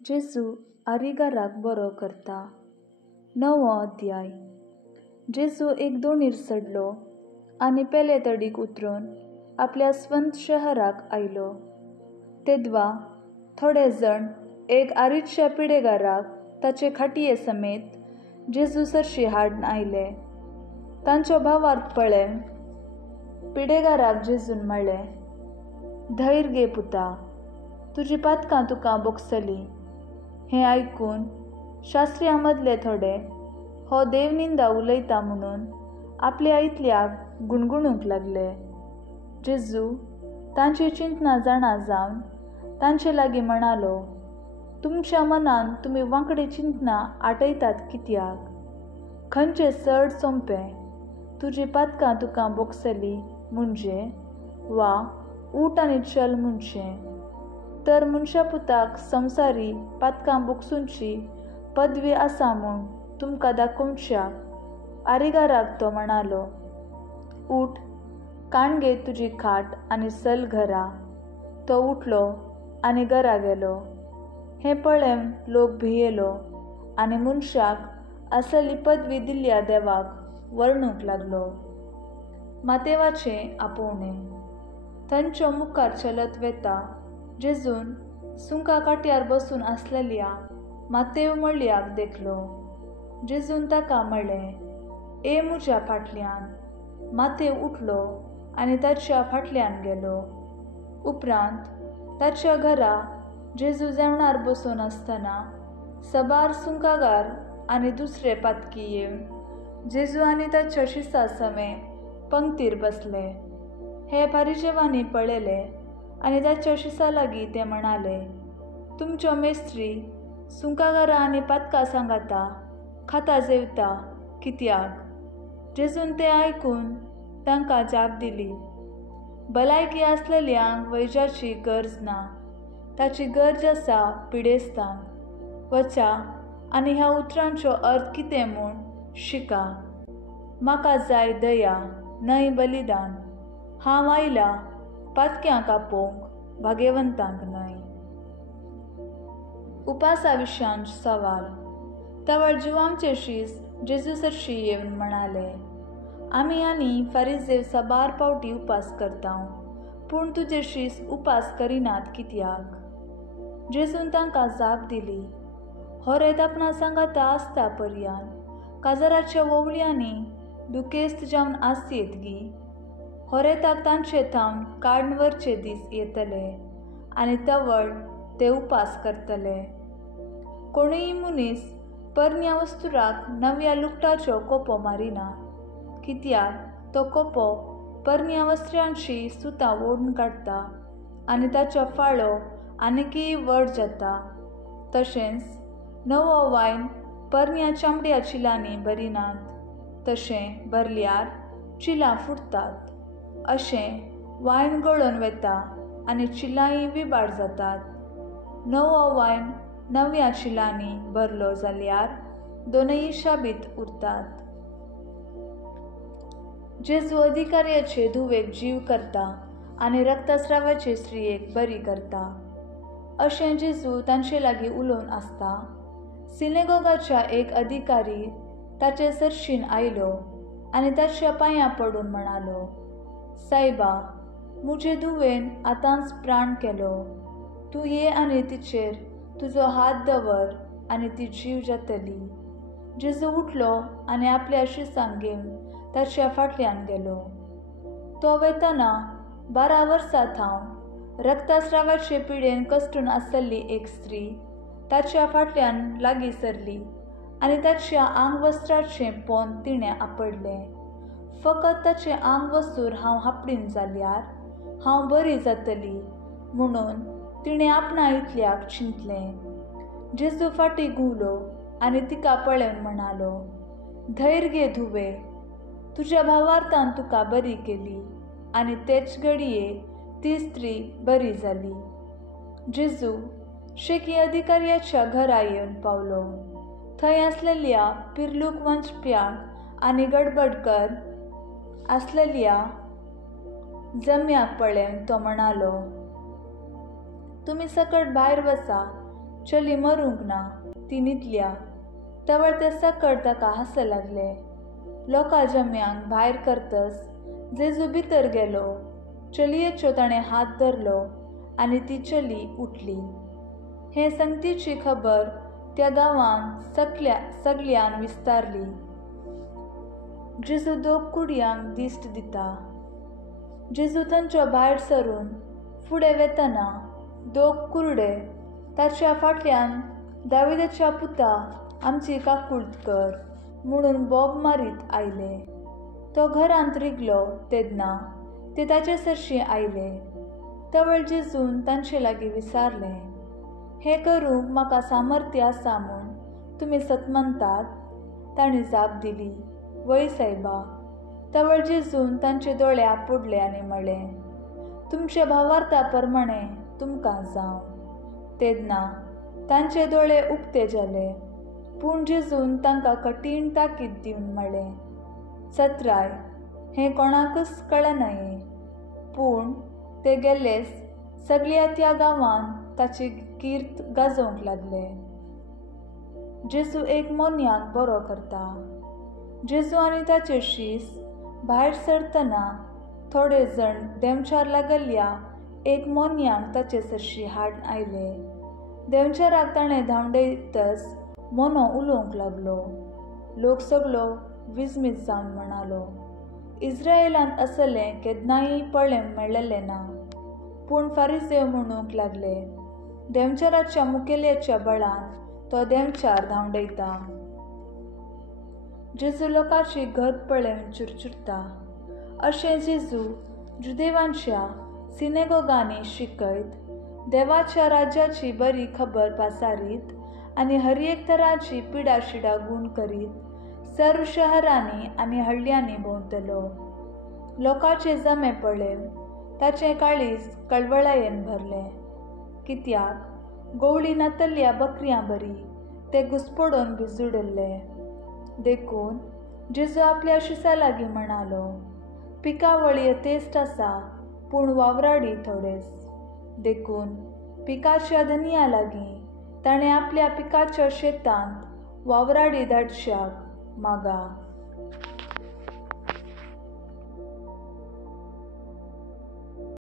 जेजू आरिगाराक बरो करता. 9वो अध्याय. जेजू एक दोणीर चडलो आनी पेले तडीक उतरून आपल्या स्वंत शहराक आयलो. तेदवा थोडे जण एक आरीतच्या पिडेगाराक ताचे खाटये समेत जेजू सरशी हाडून आयले. तांचो भावार्थ पळोवन पिडेगाराक जेजून म्हणलें, धैर्य घे पुता, तुजी पातकां तुका बोगसलीं. हें आयकून शास्त्रियां मदले थोडे हो देवनिंदा उलयता म्हणून आपल्या आयतल्याक गुणगुणूंक लागले. जेजू तांची चिंतना जाणा जावन तांचे लागीं म्हणालो, तुमच्या मनान तुमी वांकडी चिंतना आटयतात कित्याक? खंयचें चड सोंपें, तुजी पातकां तुका बोगसलीं म्हणजे, वा ऊठ आनी चल म्हणचें? तर मनशा पुताक संवसारी पातकां बोगसूंची पदवी आसा म्हूण तुमकां दाखोवच्याक आरिगाराक तो म्हणालो, उठ, काण घे तुजी खाट आनी चल घरा. तो उठलो आनी घरा गेलो. हें पळोवन लोक भियेलो आनी मनशाक आसली पदवी दिल्ल्या देवाक वर्णूंक लागलो. मातेवाचें आपोवणें. तांच्या मुखार चलत वेता जेजून सुंका काट्यार बसून आसलेल्या मातेव मळ्याक देखलो. जेजून ताका म्हणलें, ए म्हज्या फाटल्यान. मातेव उठलो आनी ताच्या फाटल्यान गेलो. उपरांत ताच्या घरा जेजू जेवणार बसून आसतना साबार सुंकागार आनी दुसरे पातकी येवन जेजू आनी ताच्या शिसा समेत पंक्तीर बसले. हे फारिजेवांनी पळयलें आनी ताच्या शिसा लागीं ते म्हणाले, तुमच्यो मेस्त्री सुंकागारां आनी पातकां सांगाता खाता जेवता कित्याक? जेजून तें आयकून तांकां जाप दिली, भलायकी आसलेल्यांक वैज्याची गरज ना, ताची गरज आसा पिडेस्तांक. वचा आनी ह्या उतरांचो अर्थ कितें म्हूण शिका. म्हाका जाय दया, न्हय बलिदान. हांव आयला पातक्यांक आपोवंक, भाग्यवंतांक न्हय. उपासा विशांच सवाल. तवळ जुवांचे शीस जेजू सरशी येवन म्हणाले, आमी आनी फारिजेव साबार पावटी उपास करता, पूण तुजे शीस उपास करिनात कित्याक? जेजून तांकां जाप दिली, होरेत आपणा सांगाता आसता पर्यान काजाराच्या वोवळ्यांनी दुखेस्त जावन आसयेत गी. होरेताक तांचे थावन काडून व्हरचे दीस येतले आनी तवळ ते उपास करतले. कोणूय मनीस परन्या वस्तुराक नव्या लुगटाचो कोपो मारिना, कित्याक तो कोपो परन्या वस्त्रांची सुतां ओडून काडटा आनी ताचो फाळो आनिकय व्हड जाता. तशेंच नवो वायन परन्या चामड्या चिलांनी भरिनात, तशें भरल्यार चिलां फुटतात. अशें वायन गळोन वेता आनी चिलांय विबाड जातात. नवो वायन नव्या चिलांनी भरलो जाल्यार दोनय शाबीत उरतात. जेजू अधिकाऱ्याचे धुवेक जीव करता आनी रक्तस्रावाचे स्त्रियेक बरी करता. अशें जेजू तांचे लागीं उलोवन आसता. सिनेगोगाच्या एक अधिकारी ताचे सरशीन आयलो आनी ताच्या पांयां पडून म्हणालो, सायबा, म्हजे धुवेन आतांच प्राण केलो. तूं ये आनी तिचेर तुजो हात दवर आनी ती जीव जातली. जेजू उठलो आनी आपल्या शिसांक घेवन ताच्या फाटल्यान गेलो. तो वयतना 12 वर्सां थावन रक्तस्रावाचे पिडेन कश्टून आसली एक स्त्री ताच्या फाटल्यान लागीं सरली आनी ताच्या आंगवस्त्राचें पोंद तिणें आपडलें. फकत ताचें आंग वसूर हांव आपडीन जाल्यार हांव बरी जातली म्हणून तिणें आपणा इतल्याक चिंतलें. जेजू फाटीं घुंवलो आनी तिका पळोवन म्हणालो, धैर्य घे धुवे, तुज्या भावार्थान तुका बरी केली. आनी तेच घडये ती स्त्री बरी जाली. जेजू शेकी अधिकाऱ्याच्या घरा येवन पावलो. थंय आसलेल्या पिर्लूक वंचप्यांक आनी गडबडकर आसलेल्या जम्याक पळोवन तो म्हणालो, तुमी सकट भायर वचा चली मरूंक ना, ती न्हिदल्या. तवळ ते सकट ताका हांसू लागले. लोकां जम्यांक भायर करतस जेजू भितर गेलो. चलयेचो ताणें हात धरलो आनी ती चली उठली. हे संगतीची खबर त्या गांवांत सगळ्यान विस्तारली. जेजू दोग कुडयांक दिश्ट दिता. जेजू तांच्या भायर सरून फुडें वेतना दोग कुरडे ताच्या फाटल्यान दाविदाच्या पुता आमची काकूळट कर म्हणून बोब मारीत आयले. तो घरांत रिगलो तेन्ना ते ताचे सरशीं आयले. तवळ जेजून तांचे लागीं विचारलें, हे करूंक म्हाका सामर्थ्य आसा म्हूण तुमी सतमंतात? तांणी जाप दिली, वय सायबा. तवळ जेजून तांचे दोळे आपोडले आनी म्हणलें, तुमचे भावार्था प्रमाणें तुमकां जावं. तेन्ना तांचे दोळे उक्ते जाले. पूण जेजून तांकां कठीण ताकीद दिवन म्हणलें, सत्राय, हें कोणाकच कळनाये. पूण ते गेल्लेच सगळ्या त्या गांवांत ताची कीर्त गाजोवंक लागले. जेजू एक मोन्याक बरो करता. जेजू आनी ताचे शीस भायर सरतना थोडे जण देंवचार लागल्ल्या एक मोन्यांक ताचे सरशीं हाडून आयले. देंवचाराक ताणें धांवडयतच मोनो उलोवंक लागलो. लोक सगळो विस्मीत जावन म्हणालो, इस्रायेलांत असलें केन्नाय पळोवंक मेळिल्लें ना. पूण फारिसेव म्हणूंक लागले, देंवचाराच्या मुखेल्याच्या बळान तो देंवचार धांवडयता. जेजू लोकांची गत पळोवन चिडचिडता. अशें जेजू जुदेवांच्या सिनेगोगांनी शिकयत, देवाच्या राज्याची बरी खबर पासारीत आनी हर एक तराची पिडाशिडा गूण करीत सर्व शहरांनी आनी हळ्यांनी भोंवतलो. लोकांचे जमे पळोवन ताचें काळीज कळवळायेन भरलें. कित्याक गवळी नातल्ल्या बकऱ्यां बरी ते घुस्पडोवन भिजुडले. देखून जेजू आपल्या शिसा लागीं म्हणालो, पिकावळी यथेस्ट आसा पूण वावराडी थोडेच. देखून पिकाच्या धनिया लागीं ताणें आपल्या पिकाच्या शेतांत वावराडी धाडच्याक मागा.